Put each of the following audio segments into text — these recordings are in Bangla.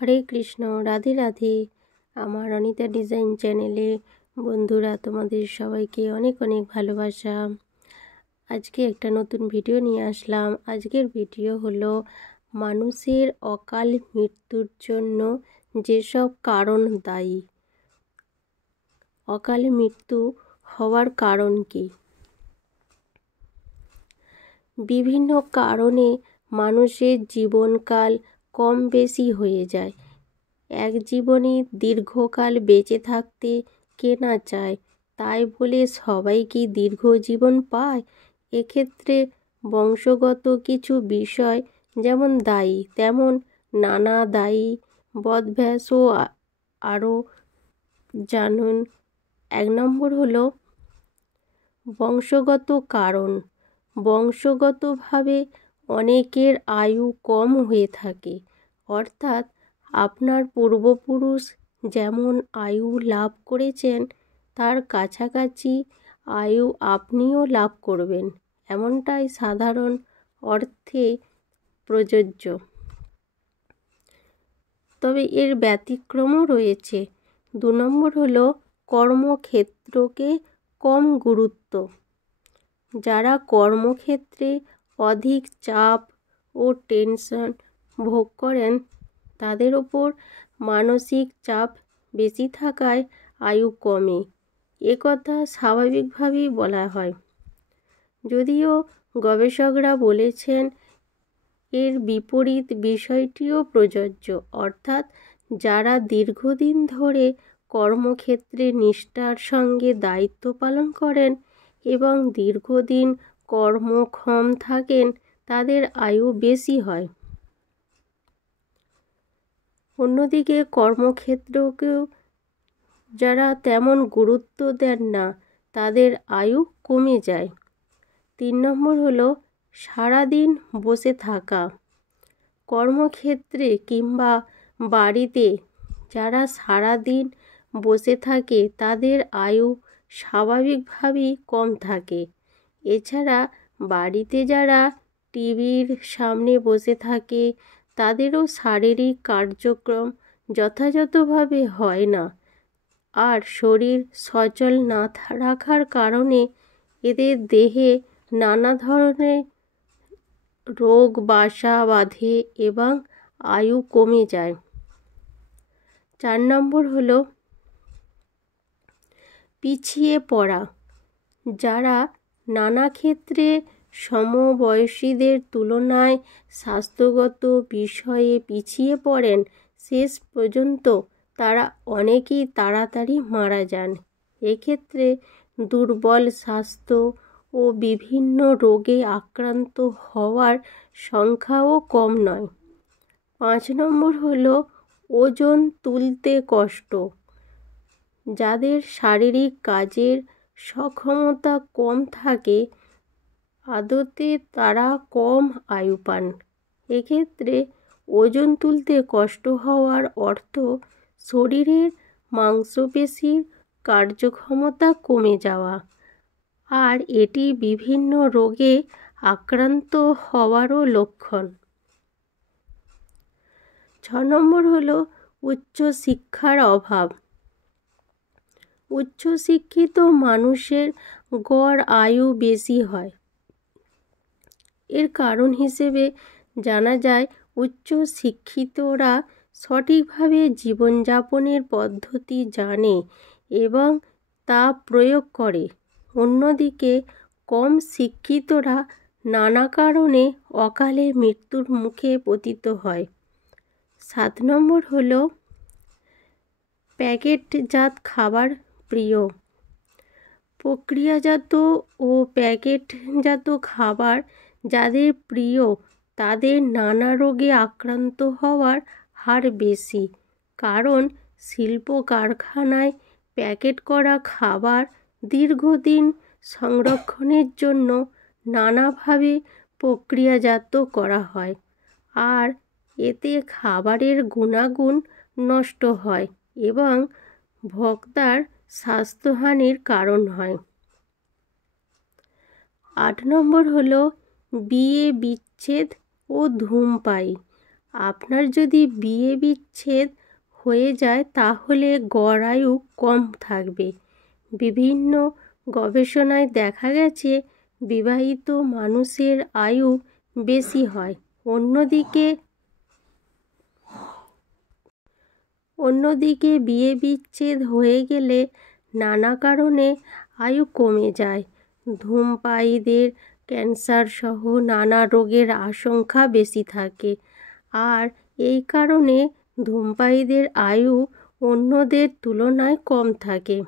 হরে কৃষ্ণ, রাধে রাধে। আমার অনিতা ডিজাইন চ্যানেলে বন্ধুরা, তোমাদের সবাইকে অনেক অনেক ভালোবাসা। আজকে একটা নতুন ভিডিও নিয়ে আসলাম। আজকের ভিডিও হলো মানুষের অকাল মৃত্যুর জন্য যেসব কারণ দায়ী। অকাল মৃত্যু হওয়ার কারণ কি? বিভিন্ন কারণে মানুষের জীবনকাল কম বেশি হয়ে যায়। এক জীবনে দীর্ঘকাল বেঁচে থাকতে কে না চায়? তাই বলে সবাই কি দীর্ঘ জীবন পায়? এক্ষেত্রে বংশগত কিছু বিষয় যেমন দায়ী, তেমন নানা দায়ী বদভ্যাসও আরও জানুন। 1 নম্বর হলো বংশগত কারণ। বংশগতভাবে অনেকের আয়ু কম হয়ে থাকে, অর্থাৎ আপনার পূর্বপুরুষ যেমন আয়ু লাভ করেছেন তার কাছাকাছি আয়ু আপনিও লাভ করবেন, এমনটাই সাধারণ অর্থে প্রযোজ্য। তবে এর ব্যতিক্রমও রয়েছে। 2 নম্বর হলো কর্মক্ষেত্রকে কম গুরুত্ব। যারা কর্মক্ষেত্রে অধিক চাপ ও টেনশন ভোগ করেন তাদের ওপর মানসিক চাপ বেশি থাকায় আয়ু কমে, একথা স্বাভাবিকভাবেই বলা হয়। যদিও গবেষকরা বলেছেন এর বিপরীত বিষয়টিও প্রযোজ্য, অর্থাৎ যারা দীর্ঘদিন ধরে কর্মক্ষেত্রে নিষ্ঠার সঙ্গে দায়িত্ব পালন করেন এবং দীর্ঘদিন কর্মক্ষম থাকেন তাদের আয়ু বেশি হয়। অন্যদিকে কর্মক্ষেত্রকেও যারা তেমন গুরুত্ব দেন না তাদের আয়ু কমে যায়। 3 নম্বর হলো সারাদিন বসে থাকা। কর্মক্ষেত্রে কিংবা বাড়িতে যারা সারাদিন বসে থাকে তাদের আয়ু স্বাভাবিকভাবেই কম থাকে। এছাড়া বাড়িতে যারা টিভির সামনে বসে থাকে তাদেরও শারীরিক কার্যক্রম যথাযথভাবে হয় না, আর শরীর সচল না রাখার কারণে এদের দেহে নানা ধরনের রোগ বাসা বাঁধে এবং আয়ু কমে যায়। 4 নম্বর হলো পিছিয়ে পড়া। যারা নানা ক্ষেত্রে সমবয়সীদের তুলনায় স্বাস্থ্যগত বিষয়ে পিছিয়ে পড়েন, শেষ পর্যন্ত তারা অনেকেই তাড়াতাড়ি মারা যান। এক্ষেত্রে দুর্বল স্বাস্থ্য ও বিভিন্ন রোগে আক্রান্ত হওয়ার সংখ্যাও কম নয়। 5 নম্বর হলো ওজন তুলতে কষ্ট। যাদের শারীরিক কাজের সক্ষমতা কম থাকে আদতে তারা কম আয়ু পান। এক্ষেত্রে ওজন তুলতে কষ্ট হওয়ার অর্থ শরীরের মাংসপেশির কার্যক্ষমতা কমে যাওয়া, আর এটি বিভিন্ন রোগে আক্রান্ত হওয়ারও লক্ষণ। 6 নম্বর হলো উচ্চশিক্ষার অভাব। উচ্চশিক্ষিত মানুষের গড় আয়ু বেশি হয়। এর কারণ হিসেবে জানা যায় উচ্চশিক্ষিতরা সঠিকভাবে জীবনযাপনের পদ্ধতি জানে এবং তা প্রয়োগ করে। অন্যদিকে কম শিক্ষিতরা নানা কারণে অকালে মৃত্যুর মুখে পতিত হয়। 7 নম্বর হলো প্যাকেটজাত খাবার প্রিয়। প্রক্রিয়াজাত ও প্যাকেটজাত খাবার যাদের প্রিয় তাদের নানা রোগে আক্রান্ত হওয়ার হার বেশি, কারণ শিল্প কারখানায় প্যাকেট করা খাবার দীর্ঘদিন সংরক্ষণের জন্য নানাভাবে প্রক্রিয়াজাত করা হয়, আর এতে খাবারের গুণাগুণ নষ্ট হয় এবং ভোক্তার স্বাস্থ্যহানির কারণ হয়। 8 নম্বর হলো বিয়ে বিচ্ছেদ ও ধূমপায়ী। আপনার যদি বিয়ে বিচ্ছেদ হয়ে যায় তাহলে গড় আয়ু কম থাকবে। বিভিন্ন গবেষণায় দেখা গেছে বিবাহিত মানুষের আয়ু বেশি হয়। অন্যদিকে বিয়ে বিচ্ছেদ হয়ে গেলে নানা কারণে আয়ু কমে যায়। ধূমপায়ীদের ক্যান্সার সহ নানা রোগের আশঙ্কা বেশি থাকে, আর এই কারণে ধূমপায়ীদের আয়ু অন্যদের তুলনায় কম থাকে।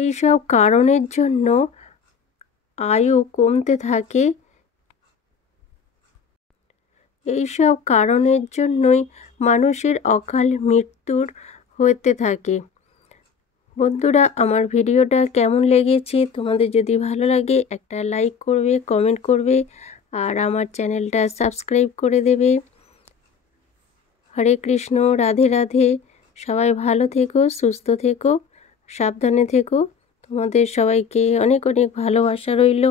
এইসব কারণের জন্য আয়ু কমতে থাকে। এইসব কারণের জন্যই মানুষের অকাল মৃত্যুর হতে থাকে। বন্ধুরা, আমার ভিডিওটা কেমন লেগেছে? তোমাদের যদি ভালো লাগে একটা লাইক করবে, কমেন্ট করবে, আর আমার চ্যানেলটা সাবস্ক্রাইব করে দেবে। হরে কৃষ্ণ, রাধে রাধে। সবাই ভালো থেকো, সুস্থ থেকো, সাবধানে থেকো। তোমাদের সবাইকে অনেক অনেক ভালোবাসা রইল।